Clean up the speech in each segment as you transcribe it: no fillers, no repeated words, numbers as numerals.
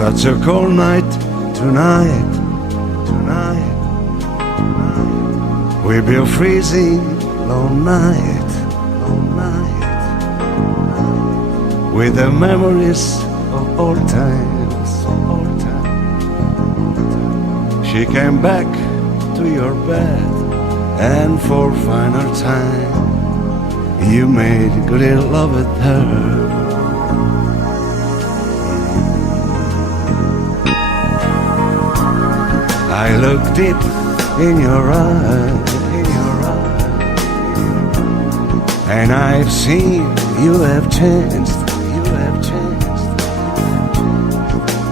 Such a cold night tonight, we'll be freezing all night, with the memories of old times. She came back to your bed, and for final time you made good love with her. I look deep in your eyes, and I've seen you have changed.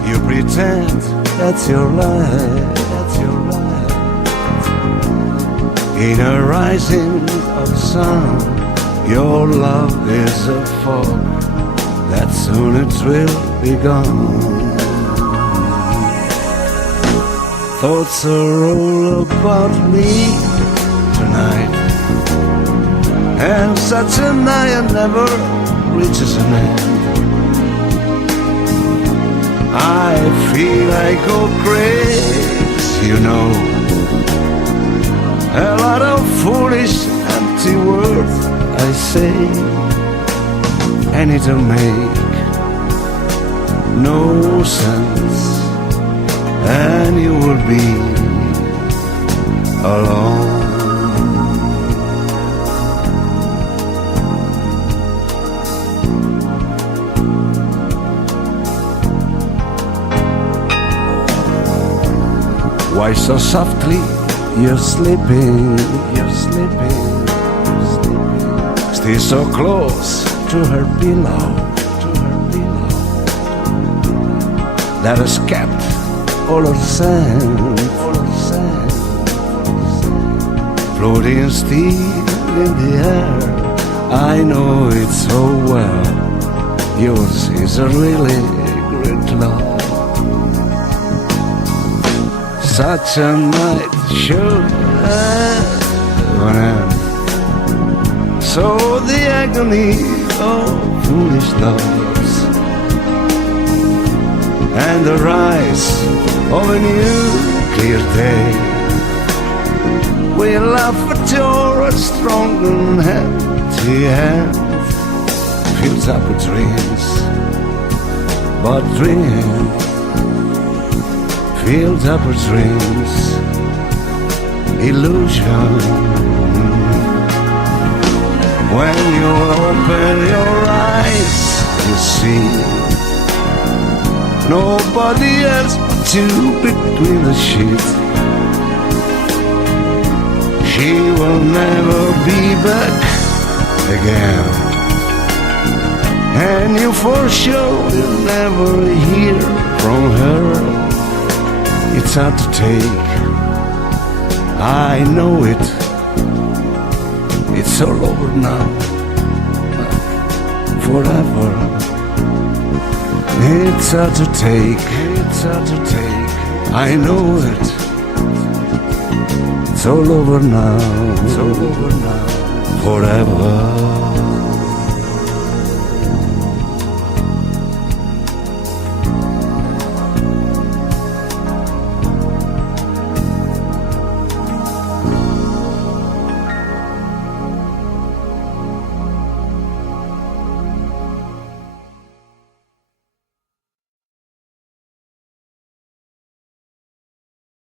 You pretend that's your life. In a rising of sun, your love is a fog that soon it will be gone. Thoughts are all about me tonight, and such a night never reaches an end. I feel I go crazy, you know. A lot of foolish, empty words I say, and it don't make no sense, and you will be alone. Why so softly you're sleeping, still so close to her pillow, that has kept all her sand, floating still in the air. I know it so well, yours is a really great love. Such a night should have an end. So the agony of foolish loves, and the rise of a new clear day, we laugh at your strong and empty hand, fills up with dreams, but dreams filled up with dreams, illusion. When you open your eyes, you see nobody else but you between the sheets. She will never be back again, and you for sure will never hear from her. It's hard to take, I know it. It's all over now, forever. It's hard to take, I know it. It's all over now, forever.